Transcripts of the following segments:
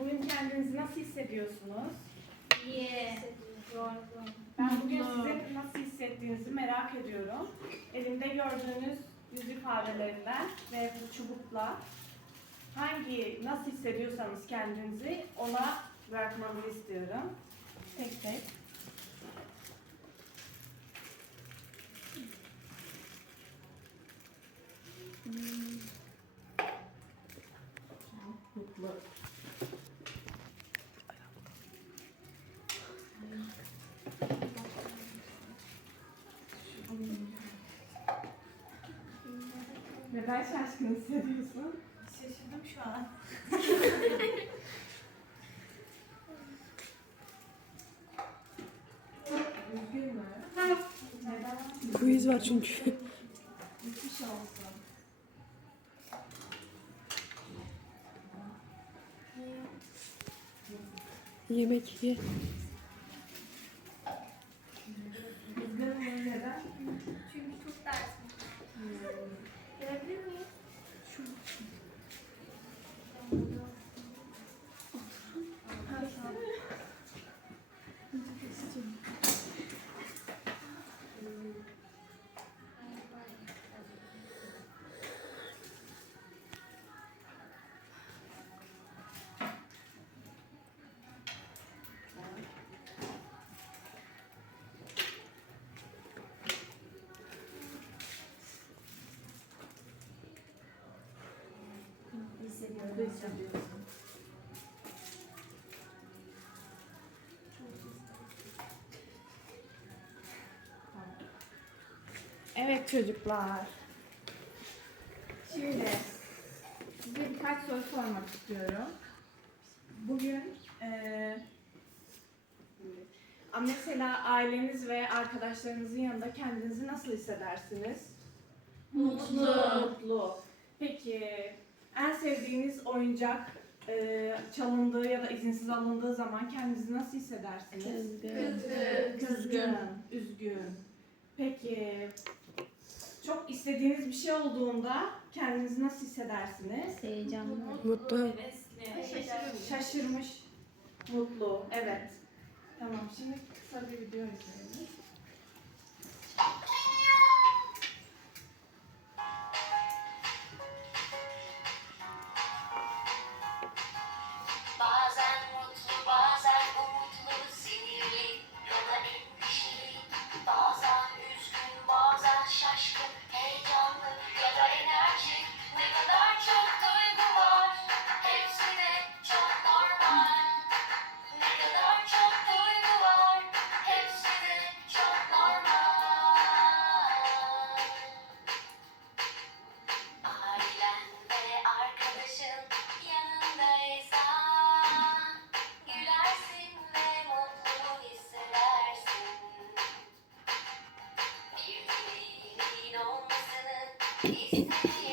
Bugün kendinizi nasıl hissediyorsunuz? İyi. Yorgun. Ben bugün sizin nasıl hissettiğinizi merak ediyorum. Elimde gördüğünüz yüz ifadelerinden ve bu çubukla hangi nasıl hissediyorsanız kendinizi ona bırakmanızı istiyorum. Tek tek. Mutlu. Neden şaşkın hissediyorsun? Şaşırdım şu an. Üzgün mü? Neden? Quiz var çünkü. Müthiş olsun. Yemek ye. Hissediyorum. hissediyorsun. Evet çocuklar. Şimdi size birkaç soru sormak istiyorum. Bugün eee, mesela aileniz ve arkadaşlarınızın yanında kendinizi nasıl hissedersiniz? Mutlu. Mutlu. Peki en sevdiğiniz oyuncak e, çalındığı ya da izinsiz alındığı zaman kendinizi nasıl hissedersiniz? Kızgın. Kızgın, üzgün. Peki çok istediğiniz bir şey olduğunda kendinizi nasıl hissedersiniz? Heyecanlı. Mutlu. Şaşırmış. Şaşırmış, mutlu. Evet. Tamam şimdi kısa bir video izleyelim. Bazen mutlu, Thank you.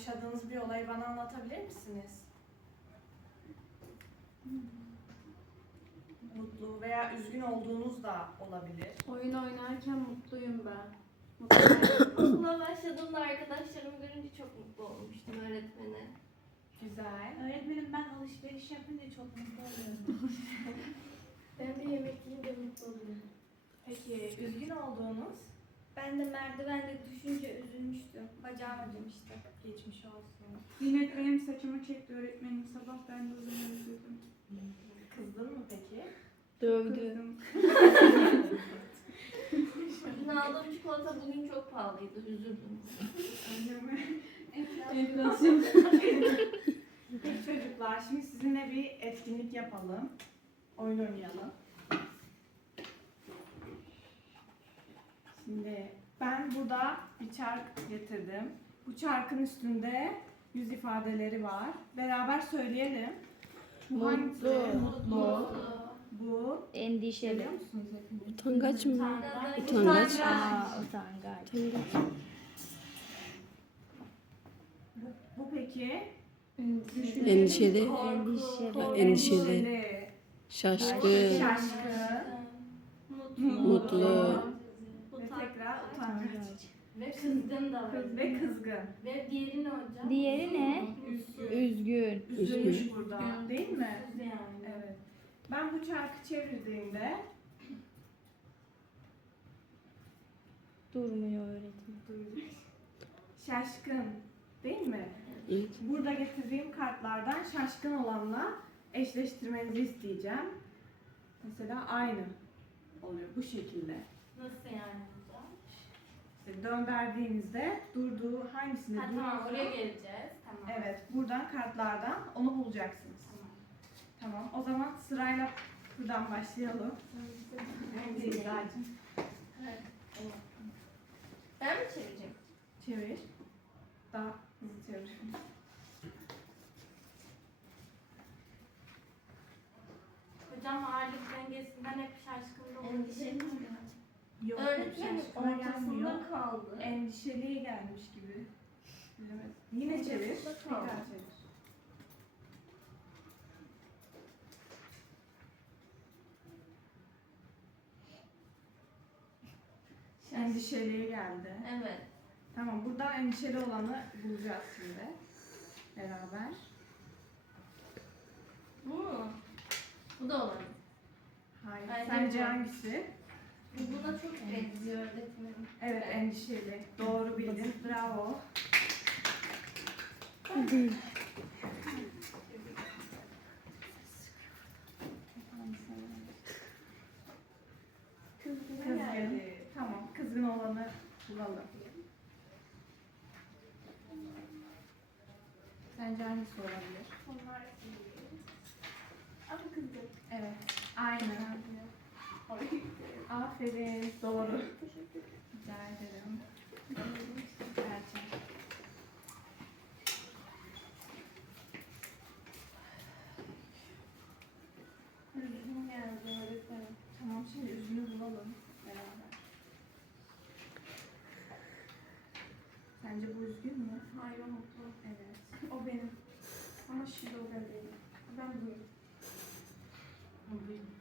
Yaşadığınız bir olayı bana anlatabilir misiniz? Mutlu veya üzgün olduğunuz da olabilir. Oyun oynarken mutluyum ben. Okula başladığımda arkadaşlarımı görünce çok mutlu olmuştum öğretmene. Güzel. Öğretmenim ben alışveriş yapınca çok mutlu oluyorum. Ben de yemek yiyince mutlu oluyorum. Peki üzgün olduğunuz? Ben de merdivende düşünce üzülmüştüm. Bacağım acımıştı. Geçmiş olsun. Yine benim saçımı çekti öğretmenim sabah ben de o zaman üzüldüm. Kızdın mı peki? Dövdü. Bugün aldığım çikolata bugün çok pahalıydı. Üzüldüm. Öyle mi? Enflasyon. Peki çocuklar şimdi sizinle bir etkinlik yapalım. Oyun oynayalım. Şimdi ben burada bir çark getirdim. Bu çarkın üstünde yüz ifadeleri var. Beraber söyleyelim. Hangisi? Mutlu. Bu. Endişeli. Biliyor musunuz hepiniz? Utangaç mı? Utangaç. Utangaç. Aa, utangaç. Utangaç. Bu, bu peki? Endişeli. Korku. Endişeli. Şaşkın. Şaşkın. Mutlu. Ve tekrar utangaç. Ve kızgın da var. Kız ve kızgın. Ve diğeri ne hocam? Diğeri ne? Üzgün. Üzgün. Üzülmüş burada. Değil mi? Kız yani. Evet. Ben bu çarkı çevirdiğimde Durmuyor öğretmen. şaşkın değil mi? Evet. Burada getirdiğim kartlardan şaşkın olanla eşleştirmenizi isteyeceğim. Mesela aynı oluyor bu şekilde. Nasıl yani? İşte dönderdiğinizde durduğu hangisinde Ha, tamam durursa- buraya geleceğiz. Tamam. Evet, buradan kartlardan onu bulacaksınız. Tamam, o zaman sırayla buradan başlayalım. Beyza'cığım. Ben mi çevireceğim? Çevir. Daha hızlı çevir. Hocam ağırlık dengesinden hep şaşkın da Endişeli mi? Yok, Öğretmenim şaşkına gelmiyor. ortasında kaldı. Endişeliye gelmiş gibi. Bilemedim. Yine çevir. Tekrar kaldı. çevir. Endişeliye geldi. Evet. Tamam, buradan endişeli olanı bulacağız şimdi. Beraber. Bu mu? Bu da olabilir. Hayır. Bence Sence bu. hangisi? Bu buna çok benziyor öğretmenim. Evet, endişeli. Doğru bildin. Bravo. Kızgın. Tamam, kızgın olanı bulalım. Sence hangisi olabilir? Onlar Ama kızım. Evet, aynen. Aferin, doğru. Rica ederim. Gerçekten. Üzgün geldi öğretmenim. Tamam, şimdi üzünü bulalım beraber. Sence bu üzgün mü? Hayır o mutlu. Evet. O benim. Ama şimdi o ben değilim. Ben buyum. Mut,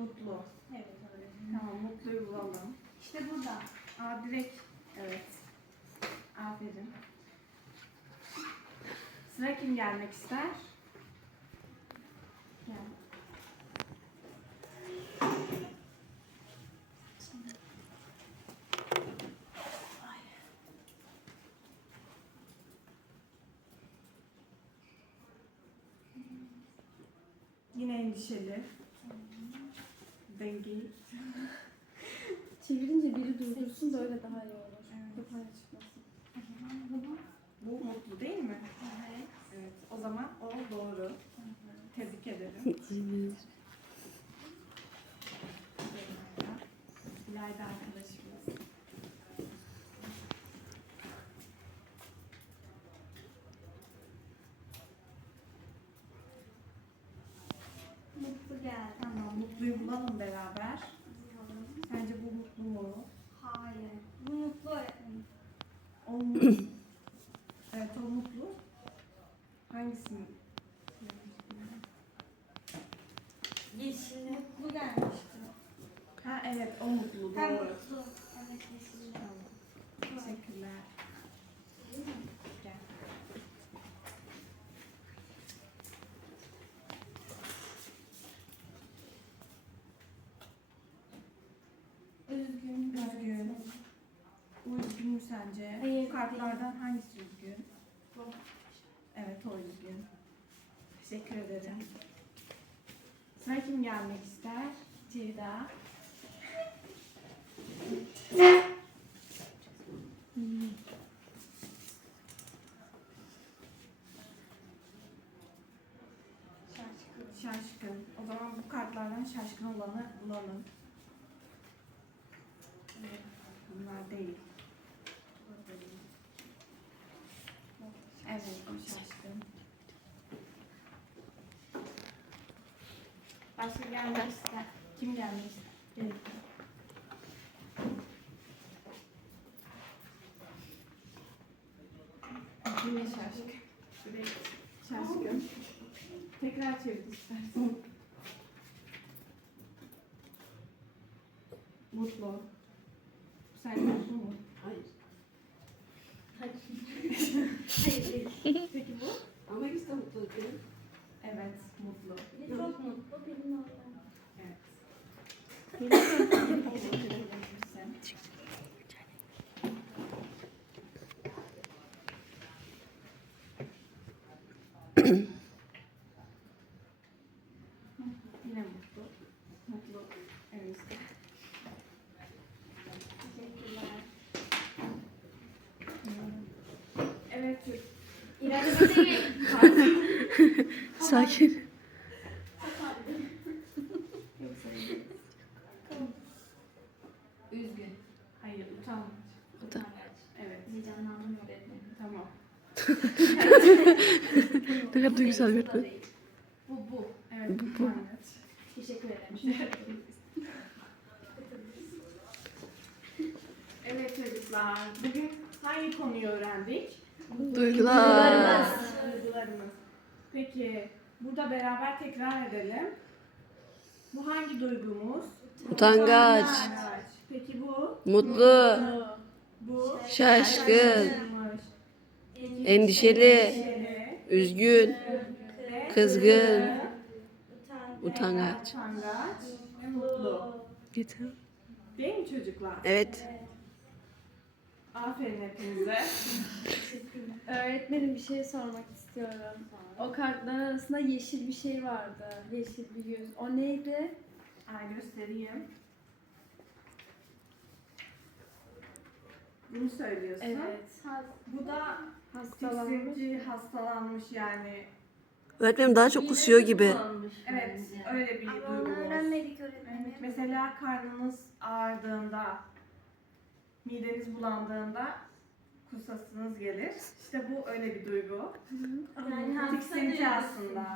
mutlu. Evet öğretmenim. Tamam, mutluyu bulalım. İşte burada. Aa, direkt. Evet. Aferin. Sıra kim gelmek ister? Gel. Yine endişeli. Dengeyi. Çevirince biri durdursun böyle daha iyi olur. Kafaya çıkmasın. Bu mutlu değil mi? Evet. Evet. O zaman o doğru. Tebrik ederim. Evet. İlayda duygulanın beraber. Sence? Hayır, kartlardan hangisi üzgün? Evet o üzgün. Teşekkür ederim. Sıra kim gelmek ister? Ceyda. Şaşkın. Şaşkın. O zaman bu kartlardan şaşkın olanı bulalım. Bunlar değil. Evet, şaşkın. Başka gelmek ister. Kim gelmek ister? Tekrar çevir istersen. Mutlu. Sen mutlu mu? Hayır. Hayır değil. Peki bu? Ama ikisi de mutlu değil. Evet, mutlu. Biri çok mutlu. Biri normal. Evet. Yine mutlu. Mutlu. Evet. Teşekkürler. Evet. İrade değil. Sakin. Üzgün. Hayır, utanma. Utan. Evet, Heyecanlandım öğretmenim. tamam. Ne kadar duygusal bir öğretmen. Bu bu. Evet, Bu, bu. bu. Teşekkür ederim. Evet çocuklar, bugün hangi konuyu öğrendik? Duygular. Duygularımız. Peki, burada beraber tekrar edelim. Bu hangi duygumuz? Utangaç. Utangaç. Peki bu? Mutlu. Bu? Şaşkın. Şaşkınmış. Endişeli. Üzgün. Kızgın. Utangaç. Yeter. Değil mi çocuklar? Evet. Aferin hepinize. Öğretmenim bir şey sormak istiyorum. O kartların arasında yeşil bir şey vardı. Yeşil bir yüz. O neydi? Ay göstereyim. Bunu söylüyorsun. Evet. Bu da Hastalanmış. tiksinci, hastalanmış yani. Öğretmenim daha çok kusuyor gibi. Evet, öyle bir Ama onu duygumuz. öğrenmedik öğretmenim. Mesela karnınız ağrıdığında, mideniz bulandığında kusasınız gelir. İşte bu öyle bir duygu. Yani Tiksinti aslında.